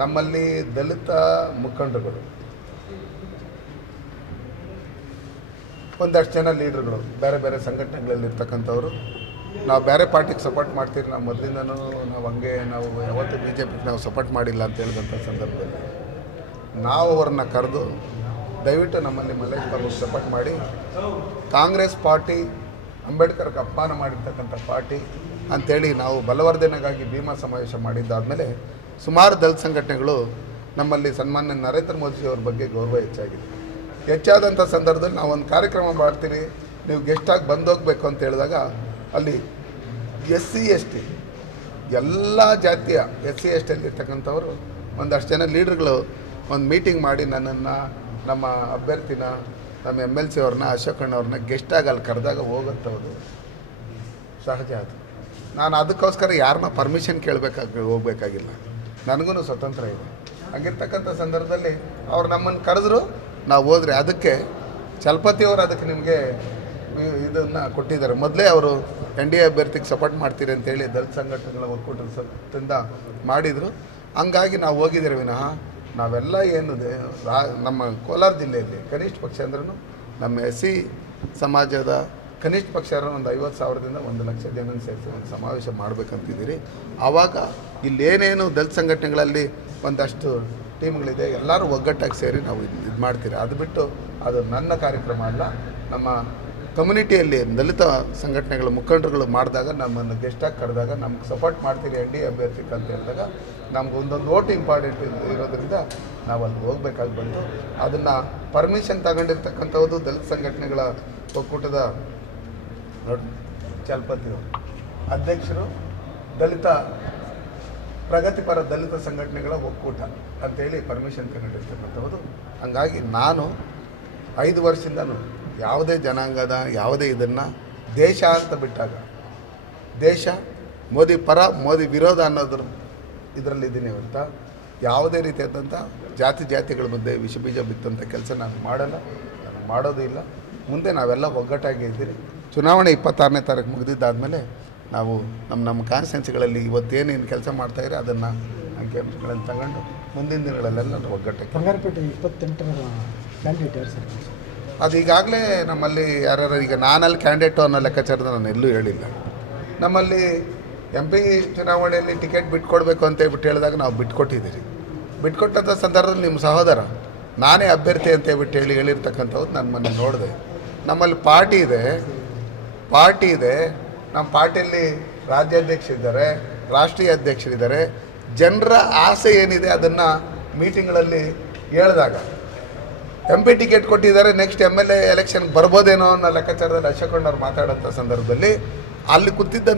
ನಮ್ಮಲ್ಲಿ ದಲಿತ ಮುಖಂಡರುಗಳು, ಒಂದಷ್ಟು ಜನ ಲೀಡರ್ಗಳು, ಬೇರೆ ಬೇರೆ ಸಂಘಟನೆಗಳಲ್ಲಿರ್ತಕ್ಕಂಥವ್ರು, ನಾವು ಬೇರೆ ಪಾರ್ಟಿಗೆ ಸಪೋರ್ಟ್ ಮಾಡ್ತೀರಿ, ನಾವು ಮೊದಲಿಂದನೂ ನಾವು ಹಂಗೆ ನಾವು ಯಾವತ್ತೂ ಬಿ ಜೆ ಪಿಗೆ ನಾವು ಸಪೋರ್ಟ್ ಮಾಡಿಲ್ಲ ಅಂತ ಹೇಳಿದಂಥ ಸಂದರ್ಭದಲ್ಲಿ ನಾವು ಅವ್ರನ್ನ ಕರೆದು ದಯವಿಟ್ಟು ನಮ್ಮಲ್ಲಿ ಮಲ್ಲೇಶ್ ಬಾಬುಗೆ ಸಪೋರ್ಟ್ ಮಾಡಿ, ಕಾಂಗ್ರೆಸ್ ಪಾರ್ಟಿ ಅಂಬೇಡ್ಕರ್ಗೆ ಅಪಮಾನ ಮಾಡಿರ್ತಕ್ಕಂಥ ಪಾರ್ಟಿ ಅಂಥೇಳಿ ನಾವು ಬಲವರ್ಧನೆಗಾಗಿ ಭೀಮಾ ಸಮಾವೇಶ ಮಾಡಿದ್ದಾದಮೇಲೆ ಸುಮಾರು ದಲಿತ ಸಂಘಟನೆಗಳು ನಮ್ಮಲ್ಲಿ ಸನ್ಮಾನ್ಯ ನರೇಂದ್ರ ಮೋದಿಜಿಯವ್ರ ಬಗ್ಗೆ ಗೌರವ ಹೆಚ್ಚಾದಂಥ ಸಂದರ್ಭದಲ್ಲಿ ನಾವು ಒಂದು ಕಾರ್ಯಕ್ರಮ ಮಾಡ್ತೀರಿ, ನೀವು ಗೆಸ್ಟಾಗಿ ಬಂದೋಗಬೇಕು ಅಂತ ಹೇಳಿದಾಗ ಅಲ್ಲಿ SC ST ಎಲ್ಲ ಜಾತಿಯ SC ST ಇರ್ತಕ್ಕಂಥವ್ರು ಒಂದಷ್ಟು ಜನ ಲೀಡ್ರ್ಗಳು ಒಂದು ಮೀಟಿಂಗ್ ಮಾಡಿ ನನ್ನನ್ನು, ನಮ್ಮ ಅಭ್ಯರ್ಥಿನ, ನಮ್ಮ MLC ಅವ್ರನ್ನ, ಅಶೋಕಣ್ಣವ್ರನ್ನ ಗೆಸ್ಟಾಗಿ ಅಲ್ಲಿ ಕರೆದಾಗ ಹೋಗುತ್ತವ್ರು ಸಹಜ. ಅದು ನಾನು ಅದಕ್ಕೋಸ್ಕರ ಯಾರನ್ನ ಪರ್ಮಿಷನ್ ಹೋಗಬೇಕಾಗಿಲ್ಲ, ನನಗೂ ಸ್ವತಂತ್ರ ಇದೆ. ಹಾಗಿರ್ತಕ್ಕಂಥ ಸಂದರ್ಭದಲ್ಲಿ ಅವ್ರು ನಮ್ಮನ್ನು ಕರೆದ್ರು, ನಾವು ಹೋದ್ರೆ ಅದಕ್ಕೆ ಚಲಪತಿಯವರು ಅದಕ್ಕೆ ನಿಮಗೆ ಇದನ್ನು ಕೊಟ್ಟಿದ್ದಾರೆ. ಮೊದಲೇ ಅವರು NDA ಅಭ್ಯರ್ಥಿಗೆ ಸಪೋರ್ಟ್ ಮಾಡ್ತೀರಿ ಅಂತೇಳಿ ದಲಿತ ಸಂಘಟನೆಗಳ ಒಕ್ಕೂಟದ ಸತ್ತಿಂದ ಮಾಡಿದರು. ಹಂಗಾಗಿ ನಾವು ಹೋಗಿದ್ದೀರಿ ವಿನಃ ನಾವೆಲ್ಲ ಏನಿದೆ ನಮ್ಮ ಕೋಲಾರ ಜಿಲ್ಲೆಯಲ್ಲಿ ಕನಿಷ್ಠ ಪಕ್ಷ ಅಂದ್ರೂ ನಮ್ಮ SC ಸಮಾಜದ ಕನಿಷ್ಠ ಪಕ್ಷ ಒಂದು 50,000ದಿಂದ 1,00,000 ಜನ ಸೇರಿಸಿ ಒಂದು ಸಮಾವೇಶ ಮಾಡಬೇಕಂತಿದ್ದೀರಿ. ಆವಾಗ ಇಲ್ಲೇನೇನು ದಲಿತ ಸಂಘಟನೆಗಳಲ್ಲಿ ಒಂದಷ್ಟು ಟೀಮ್ಗಳಿದೆ, ಎಲ್ಲರೂ ಒಗ್ಗಟ್ಟಾಗಿ ಸೇರಿ ನಾವು ಇದು ಮಾಡ್ತೀರಿ. ಅದು ಬಿಟ್ಟು ಅದು ನನ್ನ ಕಾರ್ಯಕ್ರಮ ಅಲ್ಲ. ನಮ್ಮ ಕಮ್ಯುನಿಟಿಯಲ್ಲಿ ದಲಿತ ಸಂಘಟನೆಗಳ ಮುಖಂಡರುಗಳು ಮಾಡಿದಾಗ, ನಮ್ಮನ್ನು ಗೆಸ್ಟಾಗಿ ಕರೆದಾಗ, ನಮ್ಗೆ ಸಪೋರ್ಟ್ ಮಾಡ್ತೀರಿ NDA ಅಭ್ಯರ್ಥಿಗೆ ಅಂತ ಹೇಳಿದಾಗ ನಮ್ಗೆ ಒಂದೊಂದು ಓಟ್ ಇಂಪಾರ್ಟೆಂಟ್ ಇರೋದ್ರಿಂದ ನಾವು ಅಲ್ಲಿ ಹೋಗ್ಬೇಕಾಗಿ ಬಂತು. ಅದನ್ನು ಪರ್ಮಿಷನ್ ತಗೊಂಡಿರ್ತಕ್ಕಂಥದ್ದು ದಲಿತ ಸಂಘಟನೆಗಳ ಒಕ್ಕೂಟದ ಚಲಪತಿ ಅಧ್ಯಕ್ಷರು, ದಲಿತ ಪ್ರಗತಿಪರ ದಲಿತ ಸಂಘಟನೆಗಳ ಒಕ್ಕೂಟ ಅಂತೇಳಿ ಪರ್ಮಿಷನ್ ತಗೊಂಡಿರ್ತಕ್ಕಂಥದ್ದು. ಹಂಗಾಗಿ ನಾನು 5 ವರ್ಷದಿಂದನೂ ಯಾವುದೇ ಜನಾಂಗದ ಯಾವುದೇ ಇದನ್ನು ದೇಶ ಅಂತ ಬಿಟ್ಟಾಗ ದೇಶ ಮೋದಿ ಪರ ಮೋದಿ ವಿರೋಧ ಅನ್ನೋದ್ರ ಇದರಲ್ಲಿದ್ದೀನಿ ಹೊರತ ಯಾವುದೇ ರೀತಿಯಾದಂಥ ಜಾತಿಗಳ ಮಧ್ಯೆ ವಿಷಬೀಜ ಬಿತ್ತಂಥ ಕೆಲಸ ನಾನು ಮಾಡಲ್ಲ, ನಾನು ಮಾಡೋದು ಇಲ್ಲ. ಮುಂದೆ ನಾವೆಲ್ಲ ಒಗ್ಗಟ್ಟಾಗಿ ಇದ್ದೀರಿ. ಚುನಾವಣೆ 26ನೇ ತಾರೀಕು ಮುಗಿದಿದ್ದಾದಮೇಲೆ ನಾವು ನಮ್ಮ ಕಾನ್ಸ್ಟಿಟ್ಯೂನ್ಸಿಗಳಲ್ಲಿ ಇವತ್ತೇನೇನು ಕೆಲಸ ಮಾಡ್ತಾಯಿದ್ರೆ ಅದನ್ನು ಅಂಕಿಅಂಶಗಳನ್ನು ತಗೊಂಡು ಮುಂದಿನ ದಿನಗಳಲ್ಲೆಲ್ಲ ಒಗ್ಗಟ್ಟಾಗಿ. ಬಂಗಾರಪೇಟೆ 28ರ ಕ್ಯಾಂಡಿಡೇಟ್ ಯಾರು ಸರ್? ಅದು ಈಗಾಗಲೇ ನಮ್ಮಲ್ಲಿ ಯಾರ್ಯಾರು ಈಗ ನಾನಲ್ಲಿ ಕ್ಯಾಂಡಿಡೇಟು ಅನ್ನೋ ಲೆಕ್ಕಾಚಾರದ ನಾನು ಎಲ್ಲೂ ಹೇಳಿಲ್ಲ. ನಮ್ಮಲ್ಲಿ MP ಚುನಾವಣೆಯಲ್ಲಿ ಟಿಕೆಟ್ ಬಿಟ್ಕೊಡ್ಬೇಕು ಅಂತ ಹೇಳ್ಬಿಟ್ಟು ಹೇಳಿದಾಗ ನಾವು ಬಿಟ್ಕೊಟ್ಟಿದ್ದೀರಿ. ಬಿಟ್ಕೊಟ್ಟಂಥ ಸಂದರ್ಭದಲ್ಲಿ ನಿಮ್ಮ ಸಹೋದರ ನಾನೇ ಅಭ್ಯರ್ಥಿ ಅಂತ ಹೇಳ್ಬಿಟ್ಟು ಹೇಳಿರ್ತಕ್ಕಂಥದ್ದು ನಾನು ಮೊನ್ನೆ ನೋಡಿದೆ. ನಮ್ಮಲ್ಲಿ ಪಾರ್ಟಿ ಇದೆ. ನಮ್ಮ ಪಾರ್ಟಿಯಲ್ಲಿ ರಾಜ್ಯಾಧ್ಯಕ್ಷರಿದ್ದಾರೆ, ರಾಷ್ಟ್ರೀಯ ಅಧ್ಯಕ್ಷರಿದ್ದಾರೆ. ಜನರ ಆಸೆ ಏನಿದೆ ಅದನ್ನು ಮೀಟಿಂಗ್ಗಳಲ್ಲಿ ಹೇಳಿದಾಗ MP ಟಿಕೆಟ್ ಕೊಟ್ಟಿದ್ದಾರೆ, ನೆಕ್ಸ್ಟ್ MLA ಎಲೆಕ್ಷನ್ಗೆ ಬರ್ಬೋದೇನೋ ಅನ್ನೋ ಲೆಕ್ಕಾಚಾರದಲ್ಲಿ ಅಶೋಕಣ್ಣವ್ರು ಮಾತಾಡೋಂಥ ಸಂದರ್ಭದಲ್ಲಿ ಅಲ್ಲಿ ಕೂತಿದ್ದ